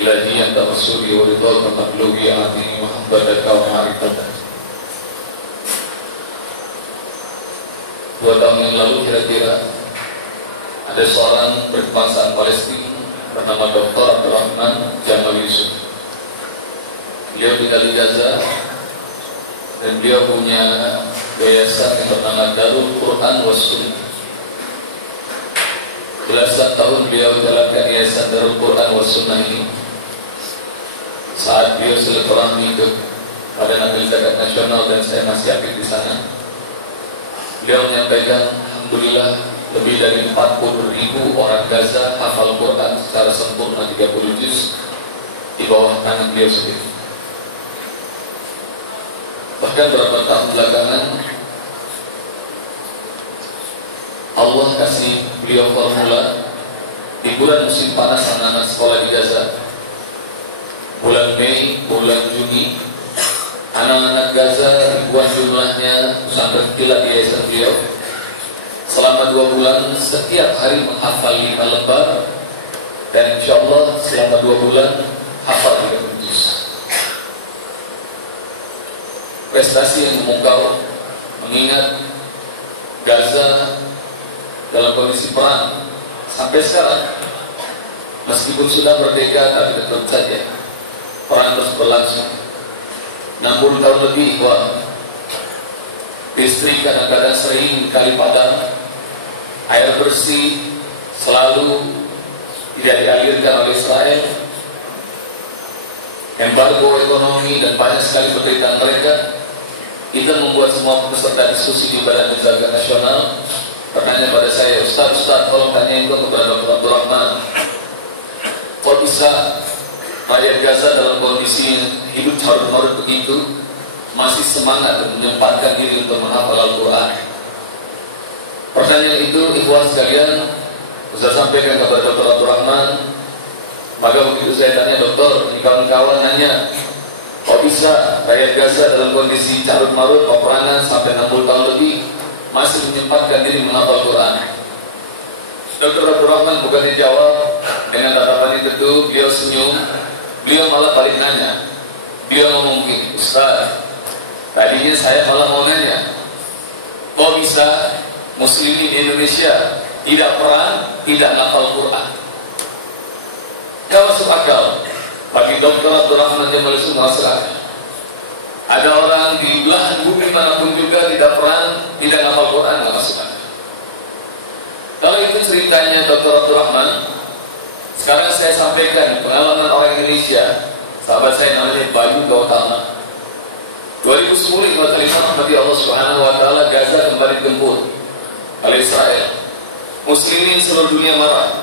ilahi anta masuri wa ridha matlubhi atini muhammadaka wa ma'rifataka. 2 tahun yang lalu kira-kira ada seorang berkebangsaan Palestina bernama Dr. Abdurrahman Jamal Yusuf. Beliau tinggal di Gaza dan beliau punya yayasan yang bernama Darul Quran was Sunnah. Belasan tahun beliau jalankan yayasan Darul Quran was Sunnah ini. Saat beliau silaturahmi ke Badan Amil Zakat Nasional dan saya masih aktif di sana, beliau menyampaikan, alhamdulillah lebih dari 40.000 orang Gaza hafal Quran secara sempurna 30 juz di bawah tangan beliau sendiri. Bahkan beberapa tahun belakangan Allah kasih beliau formula di bulan musim panas anak-anak sekolah di Gaza, bulan Mei, bulan Juni, anak-anak Gaza ribuan jumlahnya pesantren kilat di yayasan beliau selama 2 bulan setiap hari menghafal 5 lembar dan insya Allah selama 2 bulan hafal 30 juz. Prestasi yang memukau, mengingat Gaza dalam kondisi perang sampai sekarang, meskipun sudah merdeka tapi tetap saja perang terus berlangsung. 60 tahun lebih, listrik kadang-kadang sering kali padam, air bersih selalu tidak dialirkan oleh Israel, embargo ekonomi dan banyak sekali penderitaan mereka. Itu membuat semua peserta diskusi di Badan Zakat Nasional bertanya pada saya, Ustaz, tolong tanya itu kepada Dr. Abdurrahman, kok bisa rakyat Gaza dalam kondisi hidup carut-marut begitu masih semangat dan menyempatkan diri untuk menghafal Al-Quran? Pertanyaan itu, ikhwan sekalian, Ustaz sampaikan kepada Dr. Abdurrahman. Maka begitu saya tanya, dokter, ini kawan-kawan nanya, kok bisa rakyat Gaza dalam kondisi carut-marut peperangan sampai 60 tahun lebih masih menyempatkan diri menghafal Quran? Dr. Abdurrahman bukannya jawab dengan tatapan itu, beliau senyum, beliau malah balik nanya. Beliau ngomong begini, Ustaz, tadinya saya malah mau nanya, kok bisa muslimin Indonesia tidak perang, tidak menghafal Quran? Kalau masuk akal bagi Dr. Abdurrahman Jamal Yusuf, masuk akal. Ada orang di belahan bumi manapun juga tidak perang, tidak menghafal Quran, nggak masuk akal. Kalau itu ceritanya Dr. Abdurrahman, sekarang saya sampaikan pengalaman orang Indonesia. Sahabat saya namanya Bayu Gautama. 2010 rahmati Allah Subhanahu wa taala, Gaza kembali digempur oleh Israel. Muslimin seluruh dunia marah.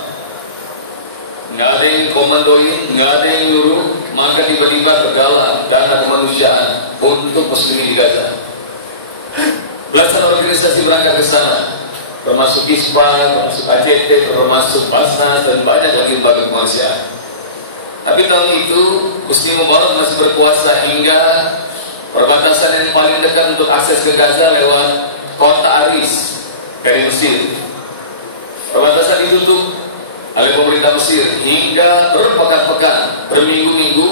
Nggak ada yang komandoin, nggak ada yang nyuruh, maka tiba-tiba tergalang dana kemanusiaan untuk muslimin di Gaza. Belasan organisasi berangkat ke sana, termasuk ISPA, termasuk ACT, termasuk Basnas, dan banyak lagi lembaga kemanusiaan. Tapi tahun itu Husni Mubarak masih berkuasa hingga perbatasan yang paling dekat untuk akses ke Gaza lewat kota Aris dari Mesir. Perbatasan ditutup oleh pemerintah Mesir hingga berpekan-pekan, berminggu-minggu.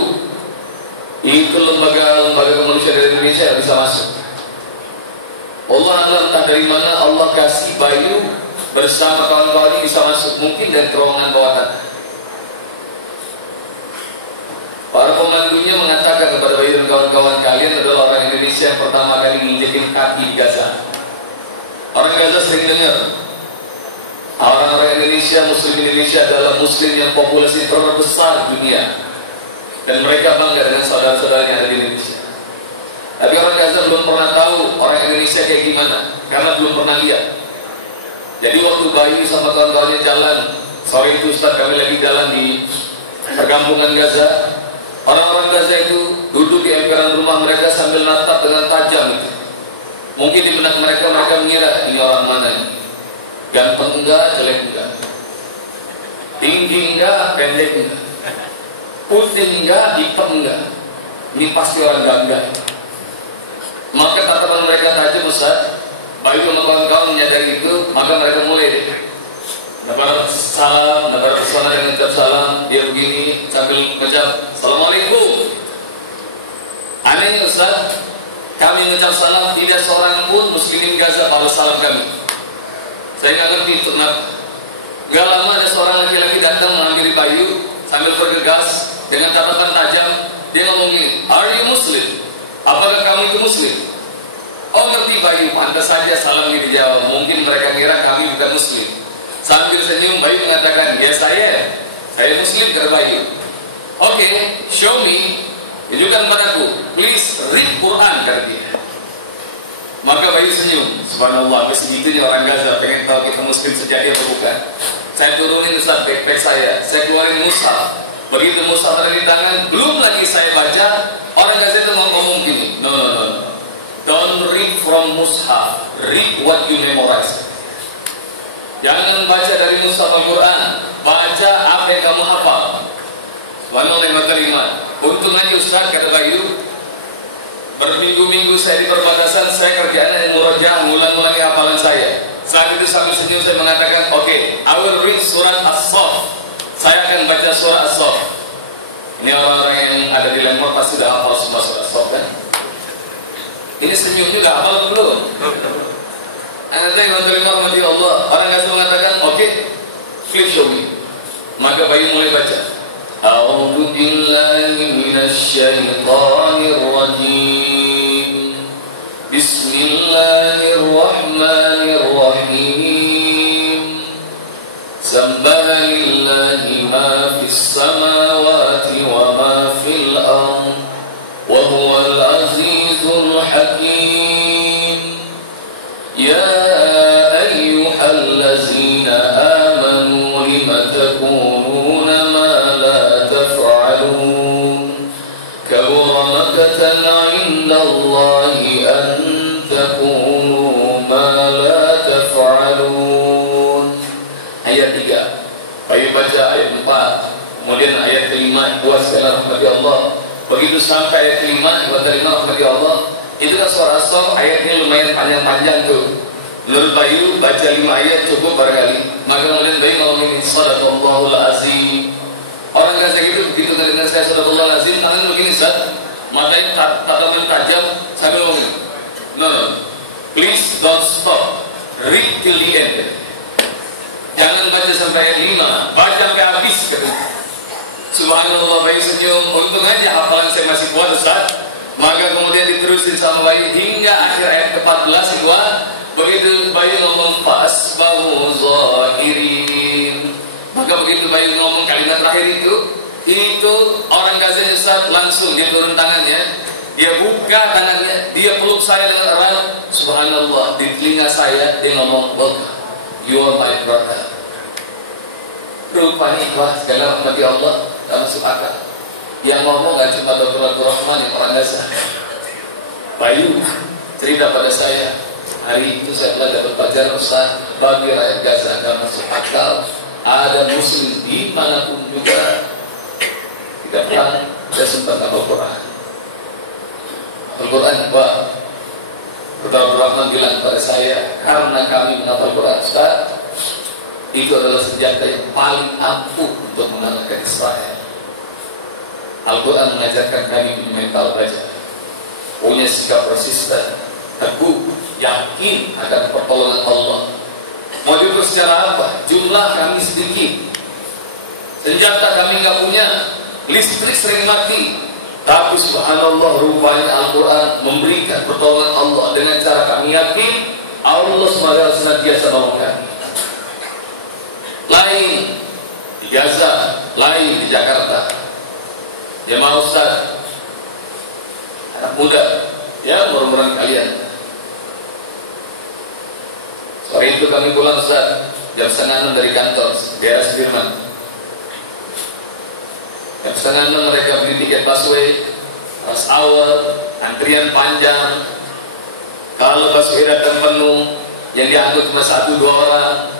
Itu lembaga-lembaga kemanusiaan dari Indonesia yang bisa masuk. Allah entah dari mana Allah kasih Bayu bersama kawan-kawan ini bisa masuk, mungkin dari terowongan bawah tanah. Para pemandunya mengatakan kepada Bayu dan kawan-kawan, kalian adalah orang Indonesia yang pertama kali menginjakin kaki di Gaza. Orang Gaza sering dengar orang-orang Indonesia, Muslim Indonesia adalah Muslim yang populasi terbesar di dunia, dan mereka bangga dengan saudara-saudaranya yang ada di Indonesia. Tapi orang Gaza belum pernah tahu orang Indonesia kayak gimana, karena belum pernah lihat. Jadi waktu Bayu sama kawan-kawannya jalan, sore itu Ustaz kami lagi jalan di perkampungan Gaza, orang-orang Gaza itu duduk di emperan rumah mereka sambil natap dengan tajam itu. Mungkin di benak mereka mengira ini orang mana ini, ganteng enggak, jelek enggak, tinggi enggak, pendek enggak, putih enggak, hitam enggak, ini pasti orang gangga. Maka tatapan mereka tajam, Ustaz. Bayu sama kawan-kawan menyadari itu, maka mereka mulai Nebar pesona dengan ucap salam, dia begini sambil mengucap Assalamualaikum. Anehnya Ustaz, kami mengucap salam tidak seorang pun muslimin Gaza balas salam kami. Saya nggak ngerti itu kenapa. Gak lama ada seorang laki-laki datang mengambil bayu sambil bergegas dengan catatan tajam. Dia ngomong gini, "Are you Muslim? Apakah kamu itu Muslim?" Oh ngerti bayu, pantas saja salam ini dijawab. Mungkin mereka kira kami bukan Muslim. Sambil senyum bayu mengatakan, "Ya saya Muslim," kata bayu. "Oke, show me, tunjukkan padaku. Please read Quran," kata dia. Maka bayu senyum. Subhanallah, segitunya orang Gaza pengen tahu kita Muslim sejati atau bukan. Saya turunin Ustaz backpack saya keluarin mushaf. Begitu mushaf ada di tangan, belum lagi saya baca, orang Gaza itu ngomong gini, no. Don't read from mushaf, read what you memorize. Jangan baca dari mushaf Al-Quran, baca apa yang kamu hafal. Subhanallah kalimat. Untung aja Ustaz, kata Bayu, berminggu-minggu saya di perbatasan, saya kerjaan yang murojaah, ngulang-ngulangi hafalan saya. Saat itu sambil senyum saya mengatakan, "Oke, I will read surat As-Saff." Saya akan baca surat As-Saff. Ini orang-orang yang ada di Lembor pasti sudah hafal semua surat As-Saff kan? Ini senyum juga hafal belum? Anda yang menerima rahmati Allah. Orang Gaza mengatakan, "Oke, please show me." Maka Bayu mulai baca. A'udzu billahi minasy syaithanir rajim. Bismillahirrahmanirrahim. Sabbaha lillahi ma fis samawati wa ma fil ardh wa huwal azizul hakim. Ya ayyuhallazina amanu lima takununa ma la taf'alun. Kabura makatan 'indallahi an takunu ma la taf'alun. Ayat 3. Bayu baca ayat 4. Kemudian ayat kelima, "Wa sallallahu alaihi Allah." Begitu sampai ayat kelima, "Wa sallallahu alaihi Allah." Itu kan suara As-Saff, ayatnya lumayan panjang-panjang tuh. Menurut Bayu baca 5 ayat cukup barangkali. Maka kemudian Bayu ngomongin Shadaqallahul Azim. Orang Gaza gitu begitu dengar saya Shadaqallahul Azim, tangan begini Ustaz, matanya tatapan tajam sambil ngomong, "No, please don't stop. Read till the end." Jangan baca sampai ayat 5, baca sampai habis katanya. Subhanallah, Bayu senyum. Untung aja hafalan saya masih kuat Ustaz. Maka kemudian diterusin sama Bayu hingga akhir ayat ke-14 itu. Begitu Bayu ngomong fasbahu zahirin. Maka begitu Bayu ngomong kalimat terakhir itu orang Gaza Ustaz langsung dia turun tangannya, dia buka tangannya, dia peluk saya dengan erat. Subhanallah, di telinga saya dia ngomong, "Oh, you are my brother." Rupanya ikhlas segala rahmati Allah tak masuk akal. Yang ngomong gak cuma Dr. Abdul Rahman yang orang Gaza. Bayu cerita pada saya, hari itu saya telah dapat pelajaran Ustaz, bagi rakyat Gaza gak masuk akal ada Muslim dimanapun juga tidak pernah saya sempat hafal Quran. Al-Quran, Pak Dr. Abdul Rahman bilang pada saya, karena kami menghafal Quran Ustaz, itu adalah senjata yang paling ampuh untuk mengalahkan Israel. Al-Quran mengajarkan kami punya mental baja, punya sikap persisten, teguh, yakin akan pertolongan Allah. Mau diukur secara apa? Jumlah kami sedikit, senjata kami nggak punya, listrik sering mati, tapi subhanallah rupanya Al-Quran memberikan pertolongan Allah dengan cara kami yakin Allah SWT senantiasa menolong kami. Lain di Gaza, lain di Jakarta. Ya mau Ustaz, anak muda, ya mudah-mudahan kalian. Sore itu kami pulang Ustaz, jam 5:30 dari kantor, daerah Sudirman. Jam 5:30 mereka beli tiket busway, rush hour, antrian panjang. Kalau busway datang penuh, yang diangkut cuma 1-2 orang,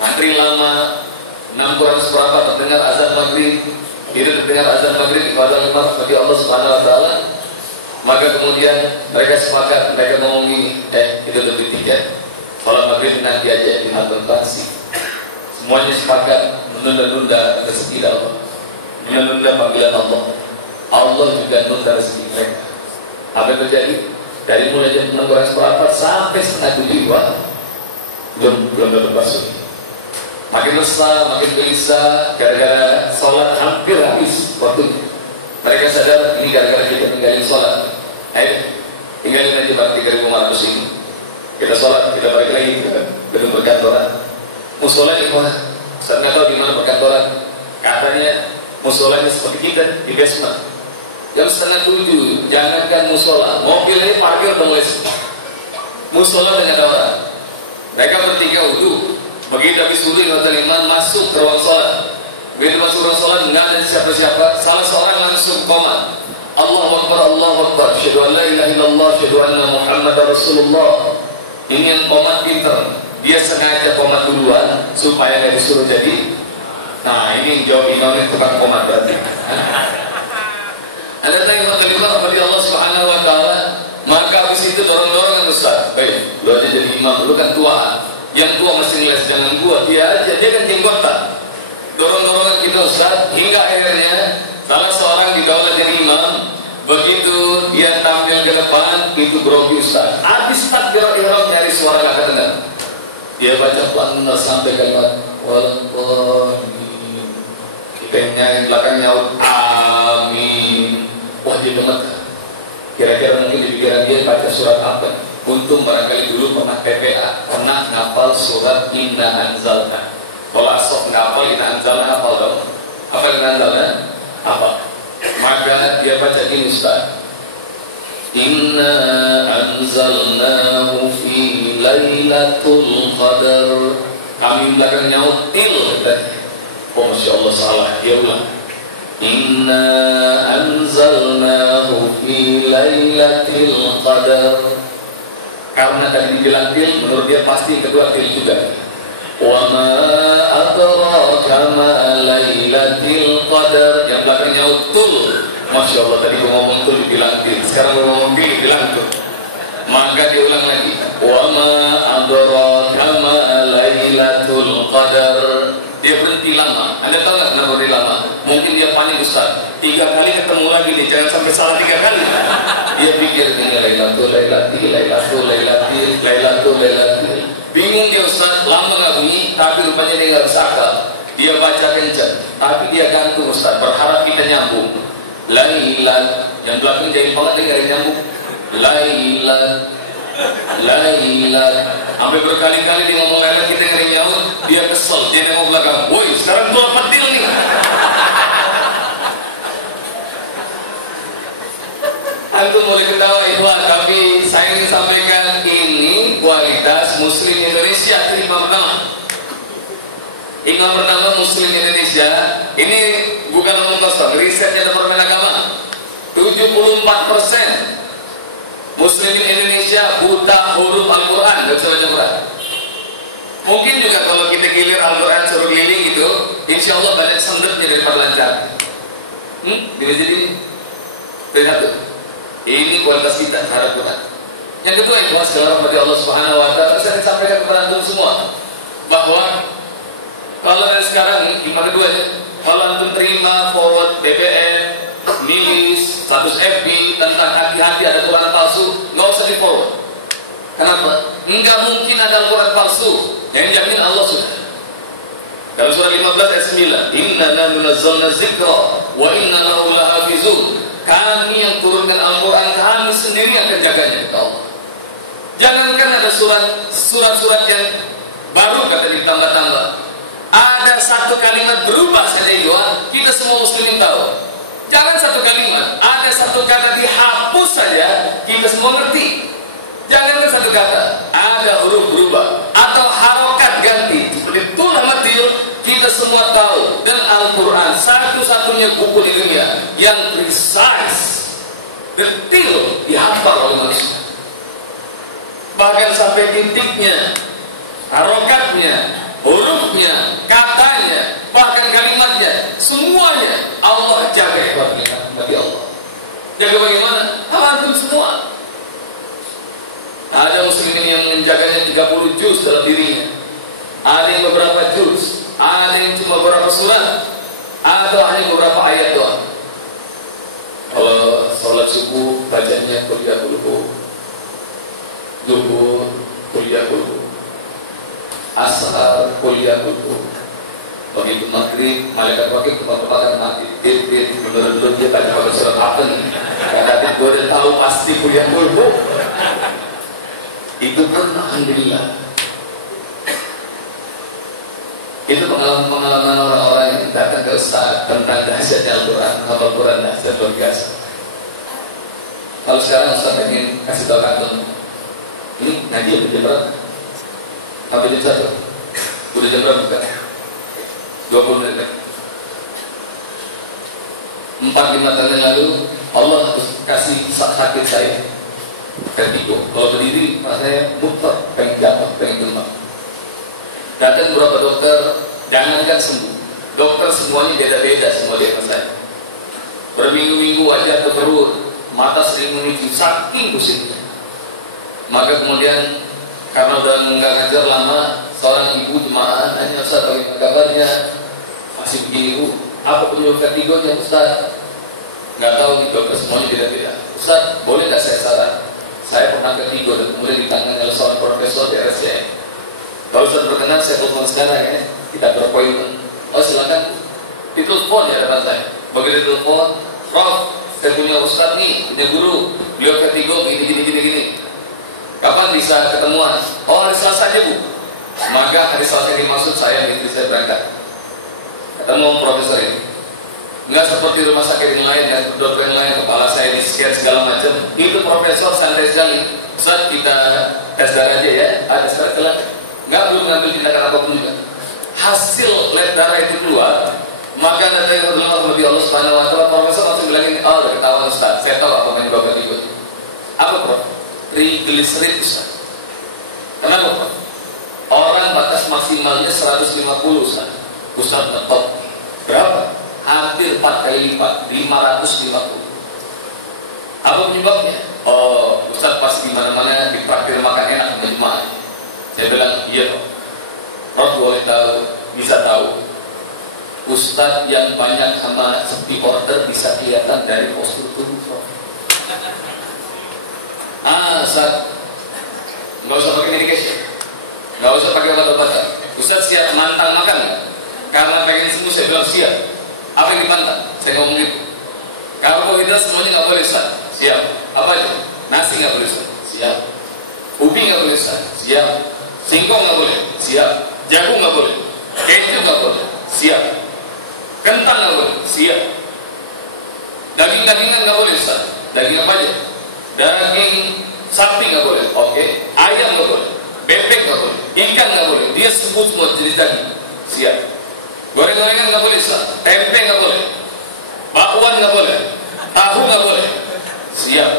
antri lama, 6 kurang seperempat terdengar azan maghrib. Itu terdengar azan maghrib kepada lima bagi Allah Subhanahu Wa Taala. Maka kemudian mereka sepakat, mereka ngomong gini, itu lebih tiket. Kalau maghrib nanti aja di halte taksi. semuanya sepakat menunda-nunda rezeki Allah, menunda panggilan Allah. Allah juga nunda rezeki mereka. Apa yang terjadi? Dari mulai jam 6 kurang seperempat sampai setengah 7 belum dapat bakso. Makin resah, makin gelisah gara-gara sholat hampir habis waktunya. Mereka sadar ini gara-gara kita tinggalin sholat. Ayo, tinggalin aja bang 3.500 ini. Kita sholat, kita balik lagi ke gedung perkantoran. Musola di mana? Saya nggak tahu di mana perkantoran. Katanya musolanya seperti kita di basement. Jam setengah 7, jangankan musola, mobilnya parkir dong les. Musola dengan orang. Mereka bertiga wudu. Begitu habis wudu yang hotel Iman masuk ke ruang sholat. Begitu masuk ruang sholat nggak ada siapa-siapa. Salah seorang langsung komat. Allahu Akbar, Allahu Akbar. Asyhadu an la ilaha illallah, asyhadu anna Muhammadar Rasulullah. Ini yang komat pinter. Dia sengaja komat duluan supaya nggak disuruh jadi. Nah ini yang jawab imam ini tukang komat berarti. Anda tanya hotel Iman kepada Allah Subhanahu Wa Taala. Maka habis itu dorong-dorongan Ustaz. Baik, lu aja jadi imam, lu kan tua. Yang tua mesti ngeles, jangan gua, dia aja, dia kan jenggotan. Dorong-dorongan kita Ustaz, hingga akhirnya salah seorang didaulat jadi imam. Begitu dia tampil ke depan, itu grogi Ustaz. Habis takbiratul ihram nyari suara gak kedengar. Dia baca pelan sampai kalimat walaqani. Kita yang belakang nyaut amin. Wah dia gemetar. Kira-kira mungkin di pikiran dia baca surat apa? Untung barangkali dulu pernah PPA, pernah ngapal surat Inna Anzalna. Kalau asok ngapal Inna Anzalna, hafal dong. Apa Inna Anzalna? Apa? Maka dia baca gini Ustaz. Inna anzalnahu fi lailatul qadar. Kami belakang nyaut il. Oh Masya Allah salah. Dia ulang. Inna anzalnahu fi lailatul qadar. Karena tadi dibilang til, menurut dia pasti kedua til juga. Wa ma adraka ma lailatul qadar. Yang belakang nyaut tul. Masya Allah tadi gua ngomong tul dibilang til. Sekarang gua ngomong til dibilang tul. Maka dia ulang lagi. Wa ma adraka ma lailatul qadar. Dia berhenti lama. Anda tahu nggak kenapa berhenti lama? Mungkin dia panik Ustaz. 3 kali ketemu lagi nih, jangan sampai salah 3 kali. Dia pikir ini Lailatul Lailatul. Bingung dia Ustaz, lama nggak bunyi, tapi rupanya dia nggak bisa akal. Dia baca kencang, tapi dia gantung Ustaz. Berharap kita nyambung. Lailat, yang belakang jadi banget dia nggak nyambung. Lailat. Sampai berkali-kali dia ngomong lailat kita ngeri nyaut. Dia kesel, dia nengok belakang. Woi, sekarang gua petil nih. Antum boleh ketawa ikhwan, tapi saya ingin sampaikan ini kualitas Muslim Indonesia. Itu imam pertama. Imam pertama Muslim Indonesia. Ini bukan omong kosong, risetnya Departemen Agama. 74% Muslimin Indonesia buta huruf Al-Quran, gak bisa baca Quran. Mungkin juga kalau kita gilir Al-Quran suruh keliling gitu, insya Allah banyak sendetnya daripada lancar. Bila jadi lihat tuh, ini kualitas kita terhadap Quran. Yang kedua yang puas kepada Allah Subhanahu Wa Taala, saya sampaikan kepada antum semua bahwa kalau dari sekarang gimana kedua ya, kalau antum terima forward BBM, nulis status FB tentang hati-hati ada Quran palsu, nggak usah di forward. Kenapa? Enggak mungkin ada Quran palsu. Yang jamin Allah sudah. Dalam surah 15 ayat 9, Inna nazzalna dzikra wa inna lahu lahafizun. Kami yang turunkan Al-Quran, kami sendiri akan jaganya, kata Allah. Jangankan ada surat-surat yang baru kata ditambah-tambah. Ada satu kalimat berubah saja kita semua muslimin tahu. Jangan satu kalimat, ada satu kata dihapus saja, kita semua ngerti. Jangan satu kata, ada huruf berubah atau harokat ganti seperti tul sama til, kita semua tahu. Dan Al-Quran satu-satunya buku di dunia yang precise, detail, dihafal oleh manusia. Bahkan sampai titiknya, harokatnya, hurufnya, katanya, bahkan kalimatnya, semuanya Allah jaga bagi Allah. Jaga bagaimana? Antum semua. Ada muslimin yang menjaganya 30 juz dalam dirinya. Ada yang beberapa juz. ada yang cuma beberapa surat, atau hanya beberapa ayat doang. Kalau sholat subuh bacanya qul ya qulhu, zuhur qul ya qulhu, asar qul ya qulhu. Begitu maghrib, malaikat wakil tempat-tempat mati. Menurut dia tadi pakai surat apa nih? Karena gue udah tahu pasti qul ya qulhu. Itu pun alhamdulillah. Itu pengalaman orang-orang yang datang ke Ustaz tentang dahsyatnya Al-Quran, hafal Quran dahsyat luar biasa. Kalau sekarang Ustaz ingin kasih tahu kantor, ini ngaji udah jam berapa? Sampai jam 1. Udah jam berapa bukan? 20 menit lagi. 4-5 tahun yang lalu Allah kasih sakit saya vertigo. Kalau berdiri rasanya muter, pengen jatuh, pengen demam. Datang beberapa dokter, jangankan sembuh. Dokter semuanya beda-beda semua dia saya. Berminggu-minggu wajah ke perut, mata sering menunjuk, saking pusingnya. Maka kemudian karena udah nggak ngajar lama, seorang ibu jemaah nanya, Ustaz bagaimana kabarnya? Masih begini Bu, apa penyebab vertigonya Ustaz? Nggak tahu nih dokter semuanya beda-beda. Ustaz boleh nggak saya saran? Saya pernah vertigo dan kemudian ditangani oleh seorang profesor di RSCM. Kalau Ustaz berkenan saya telepon sekarang ya, kita berappointment. Oh silakan, ditelepon ya depan saya. Begitu telepon, Prof, saya punya Ustaz nih, punya guru, beliau vertigo gini. Kapan bisa ketemuan? Oh hari Selasa aja Bu. Maka hari Selasa ini maksud saya, istri saya berangkat ketemu profesor ini. Nggak seperti rumah sakit yang lain ya, dokter yang lain, kepala saya di scan segala macam. Itu profesor santai sekali. Ustaz kita tes darah aja ya, ada darah telat. Nggak belum ngambil tindakan apapun juga. Hasil lab darah itu keluar, maka nanti yang berdoa kepada Allah Subhanahu Wa Taala, profesor langsung bilangin, oh udah ketahuan Ustaz, saya tahu apa penyebab vertigo. Apa Prof? Triglycerid Ustaz. Kenapa Prof? Orang batas maksimalnya 150 Ustaz. Ustaz top berapa? Hampir 4 kali lipat, 550. Apa penyebabnya? Oh Ustaz pasti di mana-mana dipraktir makan enak sama jemaah. Saya bilang, iya Prof boleh tahu, bisa tahu Ustaz yang banyak sama sepi order bisa kelihatan dari postur tubuh Prof. Ustaz nggak usah pakai medication, nggak usah pakai obat-obatan. Ustaz siap nantang makan nggak? Karena pengen sembuh. Saya bilang siap. Apa yang dipantang? Saya ngomong gitu. Karbohidrat semuanya nggak boleh Ustaz. Siap. Apa itu? Nasi nggak boleh Ustaz. Siap. Ubi nggak boleh Ustaz. Siap. Singkong nggak boleh, siap. Jagung nggak boleh, keju nggak boleh, siap. Kentang nggak boleh, siap. Daging-dagingan nggak boleh, Ustaz. Daging apa aja? Daging sapi nggak boleh, oke. Ayam nggak boleh, bebek nggak boleh, ikan nggak boleh. Dia sebut semua jenis daging, siap. Goreng-gorengan nggak boleh, Ustaz. Tempe nggak boleh, bakwan nggak boleh, tahu nggak boleh, siap.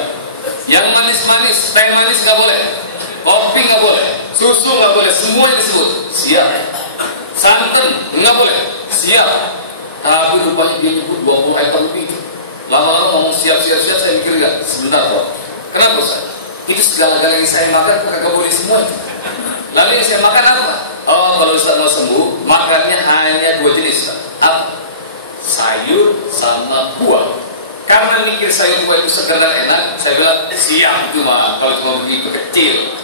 Yang manis-manis, teh manis nggak boleh. Kopi nggak boleh, susu nggak boleh, semuanya disebut. Siap. Santan nggak boleh, siap. Tapi rupanya dia nyebut 20 item lebih. Lama-lama ngomong siap, saya mikir nggak, sebentar Prof. Kenapa Ustaz? Itu segala-galanya yang saya makan kagak boleh semua. Lalu yang saya makan apa? Oh kalau Ustaz mau sembuh, makannya hanya 2 jenis. Apa? Sayur sama buah. Karena mikir sayur buah itu segar dan enak, saya bilang siap itu mah kalau cuma begitu kecil.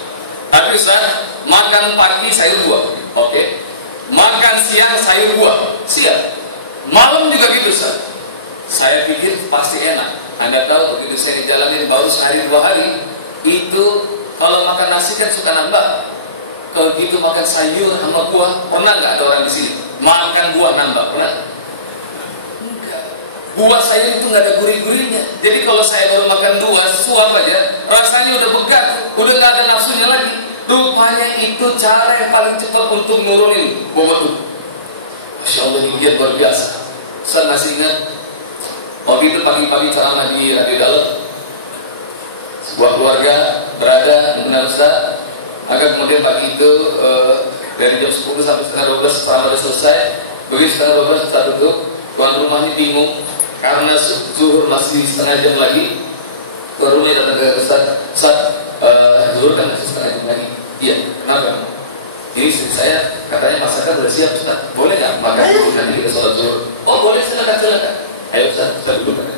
Tapi Ustaz, makan pagi sayur buah, oke. Makan siang sayur buah, siap. Malam juga gitu Ustaz. Saya pikir pasti enak. Anda tahu begitu saya dijalanin baru sehari 2 hari, itu kalau makan nasi kan suka nambah. Kalau gitu makan sayur sama buah, pernah nggak ada orang di sini makan buah nambah? Pernah? Enggak. Buah sayur itu nggak ada gurih-gurihnya. Jadi kalau saya baru makan buah, suap aja, rasanya udah begat, udah nggak ada nafsunya lagi. Rupanya itu cara yang paling cepat untuk nurunin bobot tubuh. Masya Allah, ini dia luar biasa. Saya masih ingat waktu itu pagi-pagi ceramah di Radio Dalam. Sebuah keluarga berada mengenal Ustaz. Maka kemudian pagi itu dari jam 10 sampai setengah 12 ceramah sudah selesai. Begitu setengah 12 Ustaz tutup, tuan rumahnya bingung karena zuhur masih setengah jam lagi. Tuan rumahnya datang ke Ustaz, Ustaz, zuhur kan masih setengah jam lagi. Iya, kenapa? Ini saya katanya masakan sudah siap Ustaz, boleh nggak makan dulu nanti kita sholat zuhur? Oh boleh, silakan. Ayo Ustaz duduk kan.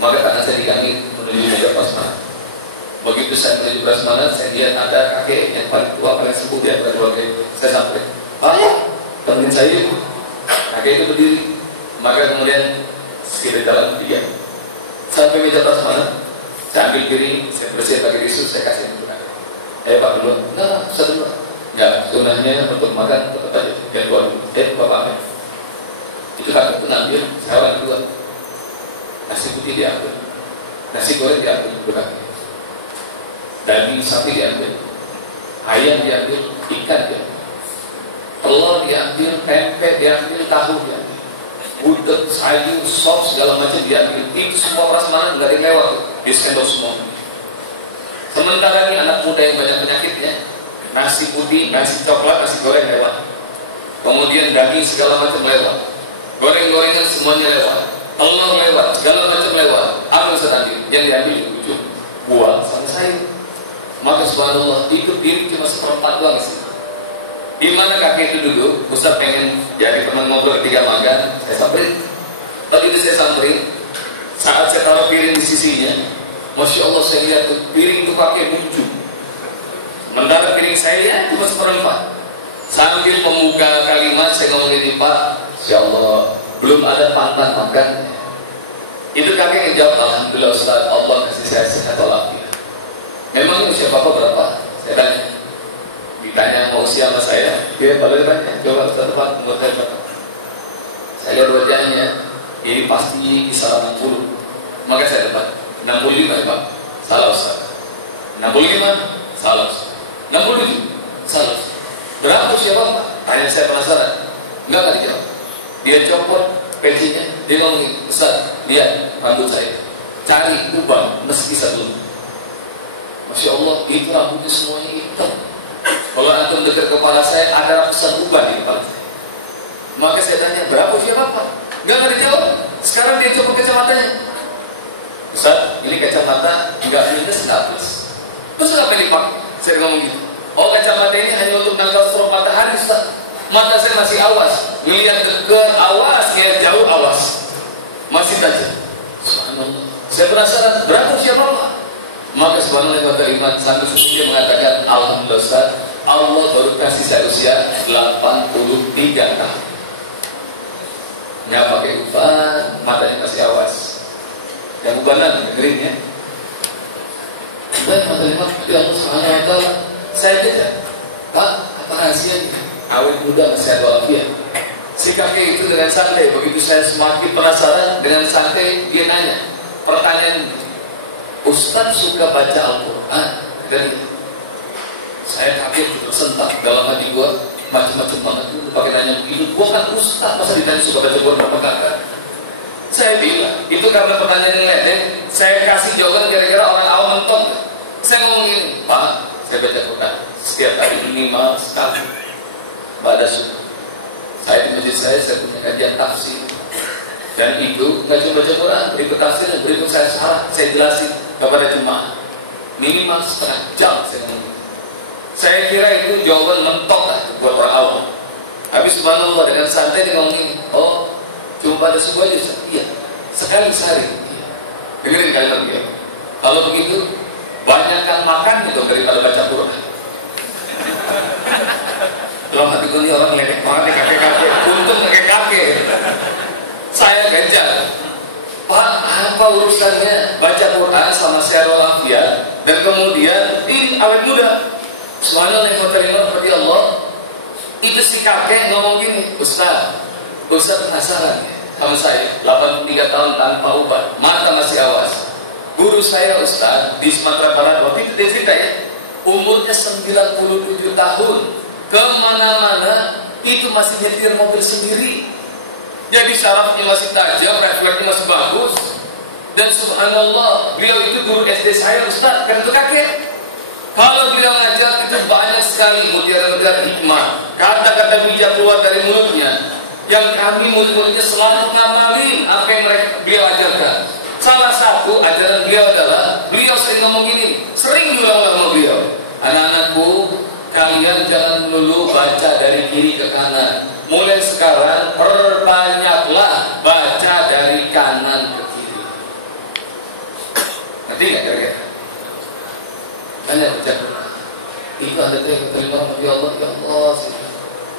Maka karena saya di kami menuju meja prasmanan. Begitu saya menuju prasmanan, saya lihat ada kakek yang paling tua, paling sepuh di antara keluarga. Saya sampai, Pak, temenin saya yuk. Kakek itu berdiri. Maka kemudian kita jalan dia sampai meja prasmanan. Saya ambil piring, saya bersih pakai tisu, saya kasih ke kakek. Ayo Pak dulu. Enggak, Ustaz dulu. Enggak, sunahnya untuk makan tetap aja. Yang tua dulu. Bapak ambil. Itu kakek itu ngambil, saya orang kedua. Nasi putih diambil, nasi goreng diambil, bukan. Daging sapi diambil, ayam diambil, ikan diambil, telur diambil, pempek diambil, tahu diambil, gudeg, sayur, sop segala macam diambil. Itu semua prasmanan nggak dilewat, di sendok semua. Sementara ini anak muda yang banyak penyakitnya, nasi putih, nasi coklat, nasi goreng lewat. Kemudian daging segala macam lewat, goreng-gorengan semuanya lewat, telur lewat, segala macam lewat. Apa yang saya ambil? Yang diambil di ujung buah sama sayur. Maka subhanallah, itu piring cuma seperempat doang sih. Di mana kakek itu duduk, Ustaz pengen jadi teman ngobrol tiga makan, saya samperin. Tadi itu saya samperin, saat saya taruh piring di sisinya, Masya Allah saya lihat tuh piring itu kakek muncul. Mendarat piring saya cuma seperempat. Sambil membuka kalimat saya ngomong ini, Pak, Insya Allah belum ada pantan makan. Itu kakek yang jawab, Alhamdulillah Ustaz, Allah kasih saya sehat walafiat. Memang usia Bapak berapa? Saya tanya. Ditanya mau usia sama saya, dia boleh tanya, coba Ustaz tepat umur saya berapa? Saya lihat wajahnya, ini pasti kisaran 60. Maka saya tepat 65 ya Pak? Salah Ustaz. 65? Salah Ustaz. 67? Salah Ustaz. Berapa usia Bapak? Tanya saya penasaran. Enggak dijawab. Dia copot pensinya, dia ngomongin, Ustaz, lihat rambut saya, cari ubah meski satu. Masya Allah, itu rambutnya semuanya hitam. Kalau antum dekat kepala saya, ada ratusan ubah di kepala saya. Maka saya tanya, berapa usia Bapak? Enggak dijawab. Sekarang dia copot kacamatanya. Ustaz, ini kacamata enggak minus, enggak plus. Terus apa ini Pak? Saya ngomong gitu. Oh, kacamata ini hanya untuk nangkal stroke matahari Ustaz. Mata saya masih awas, melihat dekat awas, kayak jauh awas, masih tajam. Subhanallah. Saya penasaran, berapa usia Bapak? Maka subhanallah kata iman sampai dia mengatakan, Alhamdulillah Ustaz, Allah baru kasih saya usia 83 tahun. Nggak pakai uban, matanya masih awas. Yang ubanan dengerin ya. Dan mata Allah Subhanahu wa taala, saya tanya, Pak, apa rahasianya? Awet muda masih walafiat. Si kakek itu dengan santai, begitu saya semakin penasaran, dengan santai dia nanya pertanyaan, Ustaz suka baca Al-Quran? Dan saya kaget tersentak dalam hati gua, macam-macam banget itu pakai nanya begitu. Gua kan Ustaz, masa ditanya suka baca Quran apa kagak? Saya bilang itu karena pertanyaan yang ledek. Saya kasih jawaban kira-kira orang awam mentok. Saya ngomongin, Pak, saya baca Quran setiap hari minimal sekali. Pada sunnah. Saya di masjid saya punya kajian tafsir. Dan itu nggak cuma baca Quran, berikut tafsir, berikut saya sarah, saya jelasin kepada jemaah. Minimal setengah jam saya ngomong. Saya kira itu jawaban mentok lah buat orang awam. Habis subhanallah dengan santai dia ngomongin, oh cuma pada subuh aja? Iya, sekali sehari. Iya. Dengerin kalimat dia. Kalau begitu, banyakkan makan itu daripada baca Quran. Dalam hati gue, orang ledek banget nih kakek-kakek. Untung kakek-kakek. Saya kejar, Pak, apa urusannya baca Quran sama sehat walafiat dan kemudian ini awet muda? Subhanallah yang terima seperti Allah. Itu si kakek ngomong gini, Ustaz penasaran sama saya, 83 tahun tanpa obat, mata masih awas. Guru saya Ustaz di Sumatera Barat waktu itu dia cerita ya, umurnya 97 tahun, kemana-mana itu masih nyetir mobil sendiri. Jadi sarafnya masih tajam, refleksnya masih bagus. Dan subhanallah, beliau itu guru SD saya Ustaz, kan itu kakek. Kalau beliau ngajar itu banyak sekali mutiara-mutiara hikmah, kata-kata bijak keluar dari mulutnya, yang kami murid-muridnya selalu ngamalin apa yang beliau ajarkan. Salah satu ajaran beliau adalah, beliau sering ngomong gini, sering diulang-ulang sama beliau, anak-anakku, kalian jangan melulu baca dari kiri ke kanan. Mulai sekarang perbanyaklah baca dari kanan ke kiri. Ngerti nggak kira-kira? Banyak baca. Itu ada terima ya Allah, ya Allah.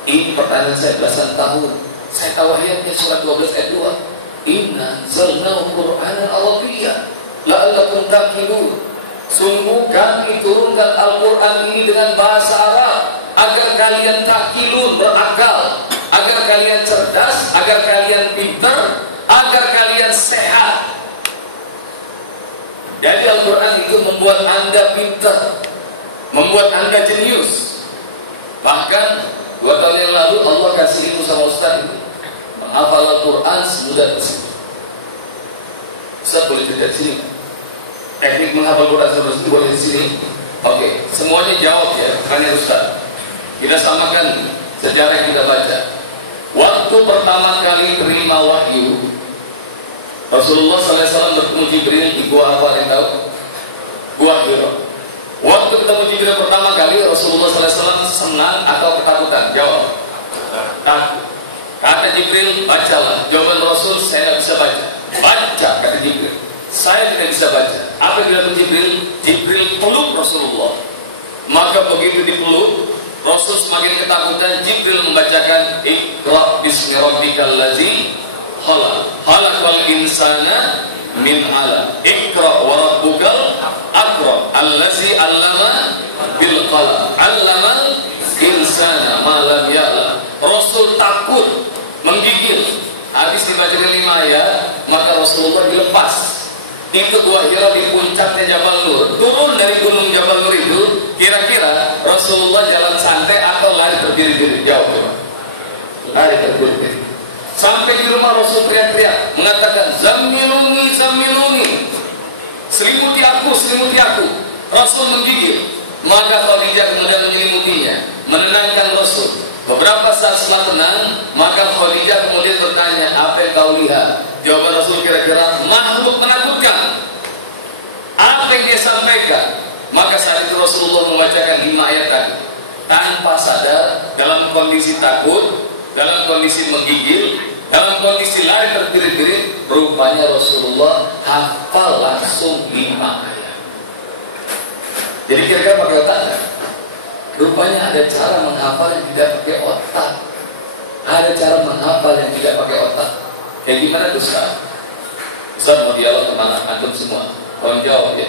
Ini pertanyaan saya belasan tahun. Saya tahu ayatnya surat 12 ayat 2. Inna anzalnahu Qur'anan Arabiyyah la'allakum taqilun. Sungguh kami turunkan Al-Quran ini dengan bahasa Arab agar kalian takilun, berakal, agar kalian cerdas, agar kalian pintar, agar kalian sehat. Jadi Al-Quran itu membuat Anda pintar, membuat Anda jenius. Bahkan 2 tahun yang lalu Allah kasih ilmu sama Ustaz itu menghafal Al-Quran semudah tersebut. Ustaz boleh cerita di sini? Teknik menghafal Quran seperti boleh di sini. Oke, semuanya jawab ya, tanya Ustaz. Kita samakan sejarah yang kita baca. Waktu pertama kali terima wahyu, Rasulullah SAW bertemu Jibril di gua apa yang tahu? Gua Hira. Waktu ketemu Jibril pertama kali, Rasulullah SAW senang atau ketakutan? Jawab. Takut. Kata Jibril, bacalah. Jawaban Rasul, saya tidak bisa baca. Baca, kata Jibril. Saya tidak bisa baca. Apa yang dilakukan Jibril? Jibril peluk Rasulullah. Maka begitu dipeluk, Rasul semakin ketakutan. Jibril membacakan Iqra bismi rabbikal ladzi khalaq. Khalaqal insana min 'alaq. Iqra wa rabbukal akram. Allazi 'allama bil qalam. 'Allamal insana ma lam ya'lam. Rasul takut, menggigil. Habis dibaca 5 ayat, maka Rasulullah dilepas. Itu Gua Hira di puncaknya Jabal Nur. Turun dari gunung Jabal Nur itu, kira-kira Rasulullah jalan santai atau lari berdiri-diri? Jawab. Lari berdiri-diri. Sampai di rumah Rasul teriak-teriak, mengatakan, Zamiluni, Zamiluni. Selimuti aku, selimuti aku. Rasul menggigil. Maka Khadijah kemudian menyelimutinya, menenangkan Rasul. Beberapa saat setelah tenang, maka Khadijah kemudian bertanya, apa yang kau lihat? Jawaban Rasul kira-kira, makhluk menakutkan. Apa yang dia sampaikan? Maka saat itu Rasulullah membacakan 5 ayat tadi. Tanpa sadar, dalam kondisi takut, dalam kondisi menggigil, dalam kondisi lari berdiri-diri, rupanya Rasulullah hafal langsung 5 ayat. Jadi kira-kira pakai otak enggak? Rupanya ada cara menghafal yang tidak pakai otak. Ada cara menghafal yang tidak pakai otak. Kayak gimana tuh Ustaz? Ustaz mau dialog kemana? Antum semua tolong jawab ya.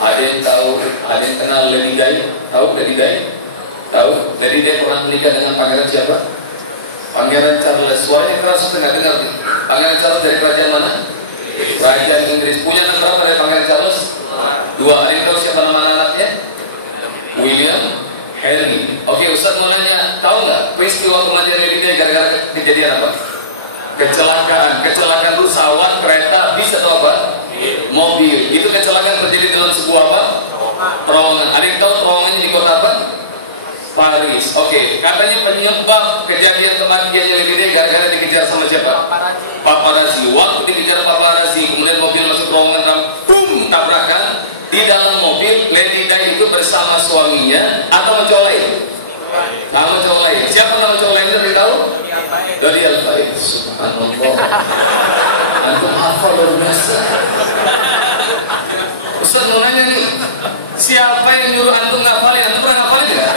Ada yang tahu, ada yang kenal Lady Di? Tahu Lady Di? Tahu? Lady Di pernah menikah dengan pangeran siapa? Pangeran Charles. Suaranya keras, nggak dengar nih. Pangeran Charles dari kerajaan mana? Kerajaan Inggris. Punya anak berapa dari Pangeran Charles? 2. Ada yang tahu siapa nama anaknya? William Henry. Oke, Ustaz mau nanya, tahu nggak peristiwa kematian Lady Di gara-gara kejadian apa? Kecelakaan. Kecelakaan pesawat, kereta, bis atau apa? Mobil. Itu kecelakaan terjadi dalam sebuah apa? Terowongan. Ada yang tahu terowongannya di kota apa? Paris. Oke, katanya penyebab kejadian kematiannya Lady Di gara-gara dikejar sama siapa? Paparazzi. Waktu dikejar paparazzi, kemudian mobil masuk terowongan, boom, tabrakan. Di dalam mobil, Lady Di itu bersama suaminya atau cowok lain? Nama cowok lain. Siapa nama cowok lain itu tahu? Dari Al-Faid. Subhanallah. Antum hafal luar biasa. Ustaz mau nanya nih, siapa yang nyuruh antum ngafalin? Antum pernah ngafalin nggak?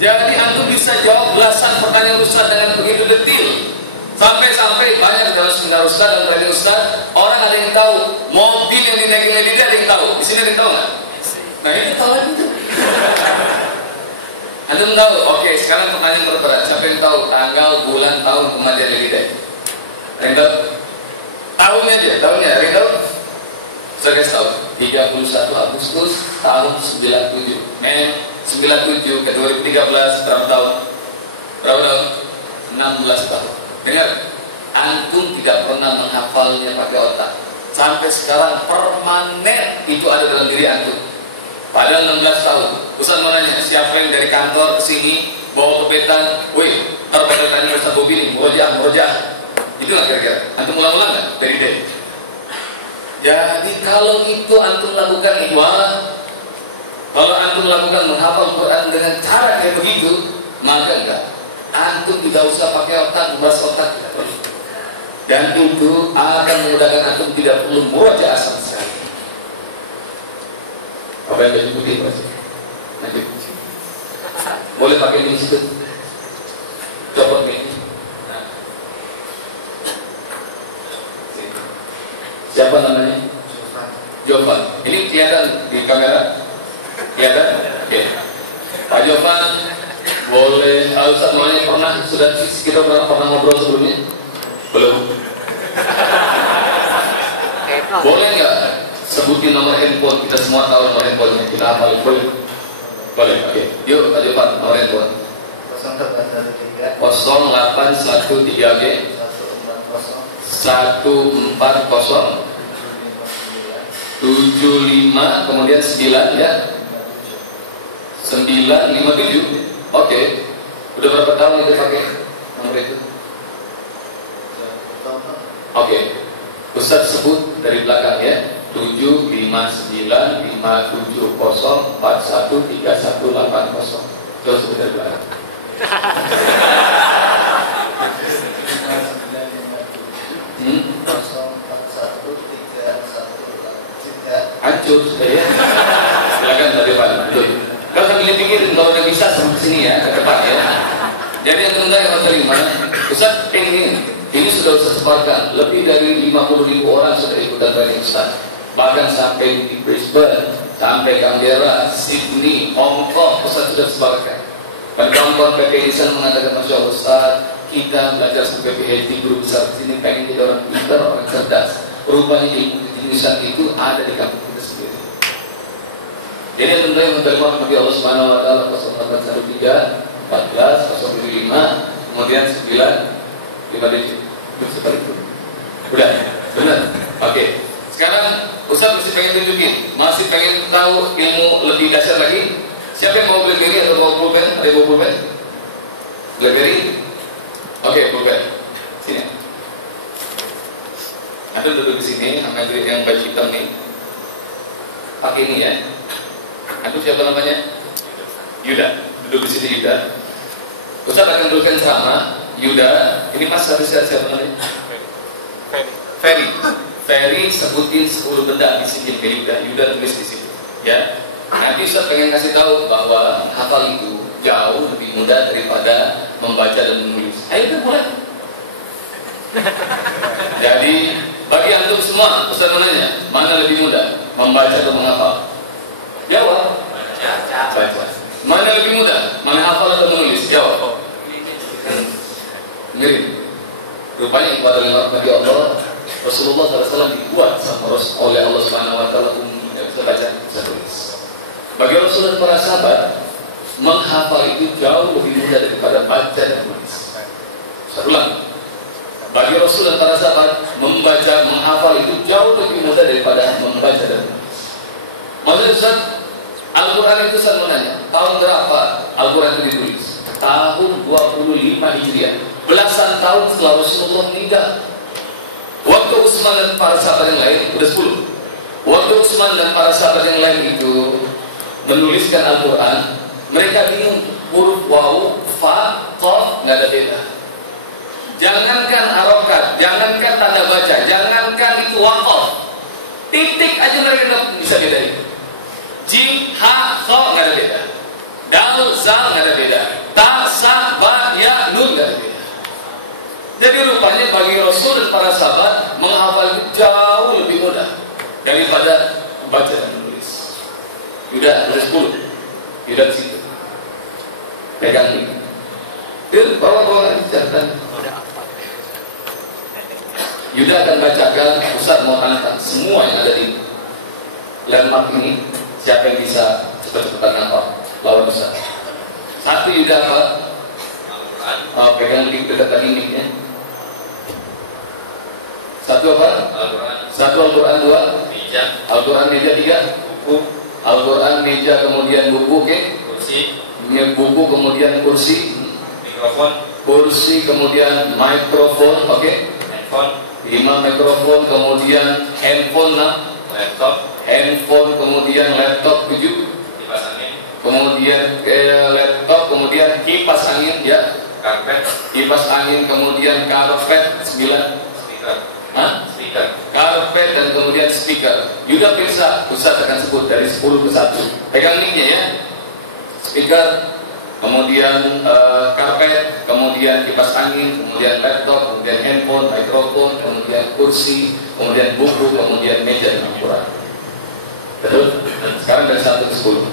Jadi antum bisa jawab belasan pertanyaan Ustaz dengan begitu detil. Sampai-sampai banyak dalam seminar Ustaz dan radio Ustaz, orang ada yang tahu mobil yang dinaikin Lady Di, ada yang tahu. Di sini ada yang tahu nggak? Nah itu tahu itu. Antum tahu? Oke, sekarang pertanyaan terberat. Siapa yang tahu tanggal, bulan, tahun kematian Lady Di? Ada yang tahu? Tahunnya aja, tahunnya. Ada yang tahu? Saya kasih tahu. 31 Agustus tahun 97. 97 ke 2013 berapa tahun? Berapa tahun? 16 tahun. Dengar, antum tidak pernah menghafalnya pakai otak. Sampai sekarang permanen itu ada dalam diri antum. Padahal 16 tahun. Ustaz mau nanya, siapa yang dari kantor ke sini bawa kebetan? Wih, ntar bakal tanya Ustaz Bobi nih, murojaah. Itu nggak kira-kira? Antum ulang-ulang nggak? Dari. Jadi kalau itu antum lakukan ikhwah, Kalau antum lakukan menghafal Quran dengan cara kayak begitu, maka enggak. Antum tidak usah pakai otak, membahas otak. Dan itu akan memudahkan antum tidak perlu murojaah sama sekali. Apa yang baju putih Mas? Nanti boleh pakai di situ. Copot ini. Siapa namanya? Jovan. Ini kelihatan di kamera? Kelihatan? Oke. Pak Jovan, boleh. Ustaz namanya kita pernah ngobrol sebelumnya? Belum. Boleh nggak sebutin nomor handphone? Kita semua tahu nomor handphonenya. Kita hafal. Boleh? Boleh. Oke. Yuk, Pak Jovan, nomor handphone. 0813 140 75 kemudian 9 ya 957. Oke. Udah berapa tahun itu pakai nomor itu? Oke. Ustaz sebut dari belakang ya 75957041318. Terus sebut dari belakang. Hancur ya. Silakan dari Pak. Betul. Kalau sambil pikirin kalau udah bisa sampai sini ya ke depan ya. Jadi yang tunda yang terima, Ustaz ini sudah Ustaz sebarkan. Lebih dari 50.000 orang sudah ikutan training Ustaz. Bahkan sampai di Brisbane, sampai Canberra, Sydney, Hong Kong, Ustaz sudah sebarkan. Dan kawan-kawan PPI di sana mengatakan, Masya Allah Ustaz, kita belajar sampai PhD guru besar di sini pengen jadi orang pintar, orang cerdas. Rupanya ilmu kejeniusan itu ada di kampung kita sendiri. Jadi yang tentu yang menerima bagi Allah Subhanahu Wa Taala 0813 14 075 kemudian 9 5 digit. Seperti itu. Udah, benar. Oke. Sekarang Ustaz masih pengen tahu ilmu lebih dasar lagi. Siapa yang mau BlackBerry atau mau pulpen? Ada yang mau pulpen? BlackBerry? Oke, pulpen. Sini. Anda duduk di sini, ambil yang baju hitam nih. Pakai ini ya. Anda siapa namanya? Yuda. Duduk di sini Yuda. Ustaz akan dudukkan sama Yuda. Ini Mas harusnya siapa namanya? Ferry sebutin 10 benda di sini ke Yuda. Yuda tulis di sini. Ya. Nanti Ustaz pengen kasih tahu bahwa hafal itu jauh lebih mudah daripada membaca dan menulis. Ayo kita mulai. Jadi bagi antum semua, Ustaz menanya, mana lebih mudah, membaca atau menghafal? Jawab. Baca. Mana lebih mudah, menghafal atau menulis? Jawab. Mirip. Rupanya kepada lima bagi Allah, Rasulullah SAW dibuat sama oleh Allah Subhanahu Wa Taala umumnya bisa baca, bisa tulis. Bagi Rasul dan para sahabat, menghafal itu jauh lebih mudah daripada baca dan menulis. Saya ulang. Bagi Rasul dan para sahabat, menghafal itu jauh lebih mudah daripada membaca dan menulis. Maksudnya Ustaz, Al-Quran itu saya menanya, tahun berapa Al-Quran itu ditulis? Tahun 25 Hijriah. Belasan tahun setelah Rasulullah meninggal. Waktu Utsman dan para sahabat yang lain, udah 10. Waktu Utsman dan para sahabat yang lain itu menuliskan Al-Quran, mereka bingung, huruf waw, fa, qaf, nggak ada beda. Jangankan harokat, jangankan tanda baca, jangankan itu waqaf, titik aja mereka nggak bisa bedain. Jim, ha, kha, nggak ada beda. Dal, zal, nggak ada beda. Ta, sa, ba, ya, nun, nggak ada beda. Jadi rupanya bagi Rasul dan para sahabat menghafal itu jauh lebih mudah daripada membaca dan menulis. Yuda, udah 10. Yuda di situ. Pegang ini. Yuk, bawa catatan. Yuda akan bacakan, Ustaz mau tantang semua yang ada di landmark ini. Siapa yang bisa cepat-cepatan ngapal lawan Ustaz. Satu Yuda apa? Pegang di dekat ini ya. Satu apa? Al-Quran. Satu Al-Quran, 2 meja. Al-Quran meja, 3 buku. Al-Quran meja kemudian buku, oke? Kursi. Buku kemudian kursi. Mikrofon. Kursi kemudian mikrofon, oke? Handphone. 5 mikrofon kemudian handphone, 6 laptop. Handphone kemudian laptop, 7 kipas kemudian laptop, kemudian kipas angin, ya, karpet, kipas angin, kemudian karpet, 9 speaker, karpet, dan kemudian speaker. Yuda periksa, Ustaz akan sebut dari 10 ke 1. Pegang linknya ya. Speaker, kemudian karpet, kemudian kipas angin, kemudian laptop, kemudian handphone, mikrofon, kemudian kursi, kemudian buku, kemudian meja dan Al-Quran. Betul? Sekarang dari 1 ke 10.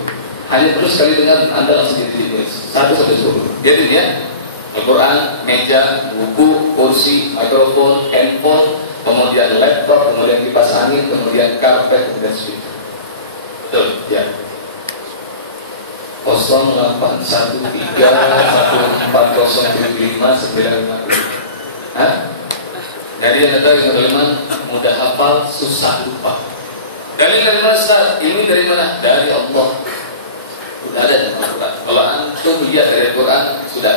Hanya perlu sekali dengan Anda langsung ditulis 1 sampai 10. Jadi ya, Al-Quran, meja, buku, kursi, mikrofon, handphone, kemudian laptop, kemudian kipas angin, kemudian karpet, kemudian speaker. Betul? Ya. 0813140595. Hah? Jadi yang kata yang beriman mudah hafal, susah lupa. Dalil dari mana Ustaz? Ini dari mana? Dari Allah. Sudah ada dalam Al-Quran. Kalau antum lihat dari Al-Quran, sudah.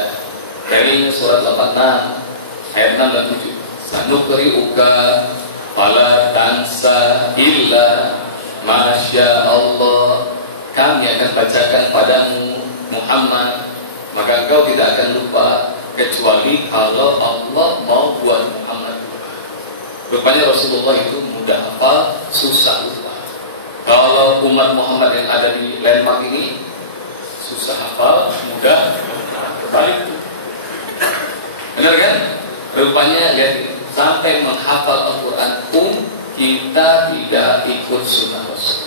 Dari surat 86 ayat 6 dan 7. Sanukri'uka fala tansa illa masya Allah. Kami akan bacakan padamu Muhammad, maka engkau tidak akan lupa kecuali kalau Allah mau buat Muhammad lupa. Rupanya Rasulullah itu mudah hafal, susah lupa. Kalau umat Muhammad yang ada di landmark ini susah hafal, mudah baik. Benar kan? Rupanya lihat, sampai menghafal Al-Quran kita tidak ikut sunnah Rasul.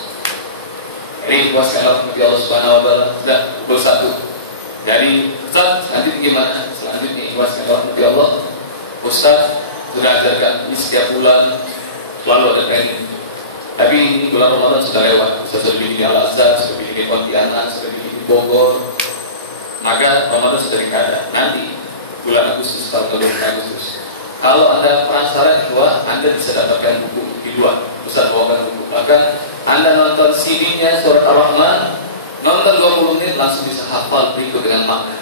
Jadi wassalam kepada Allah Subhanahu wa taala. Sudah 21. Jadi Ustaz, nanti gimana? Selanjutnya wassalam kepada Allah. Ustaz sudah ajarkan ini setiap bulan selalu ada training. Tapi ini bulan Ramadan sudah lewat. Ustaz sudah bikin Al-Azhar, sudah bikin Pontianak, sudah bikin Bogor. Maka Ramadan sudah dikada. Nanti bulan Agustus, tanggal 2 Agustus. Kalau Anda penasaran bahwa Anda bisa dapatkan buku di luar, Ustaz bawakan buku. Bahkan Anda nonton CD-nya surat Ar-Rahman, nonton 20 menit langsung bisa hafal berikut dengan makna.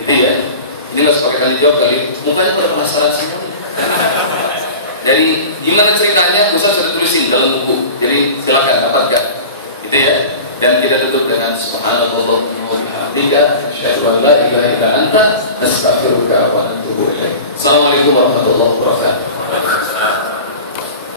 Gitu ya. Ini nggak usah pakai tanya jawab kali. Mukanya pada penasaran semua. Jadi gimana ceritanya? Ustaz sudah tulisin dalam buku. Jadi silakan dapatkan. Gitu ya. Dan kita tutup dengan subhanallah wa bihamdika asyhadu an la ilaha illa anta astaghfiruka wa atubu ilaik. Assalamualaikum warahmatullahi wabarakatuh.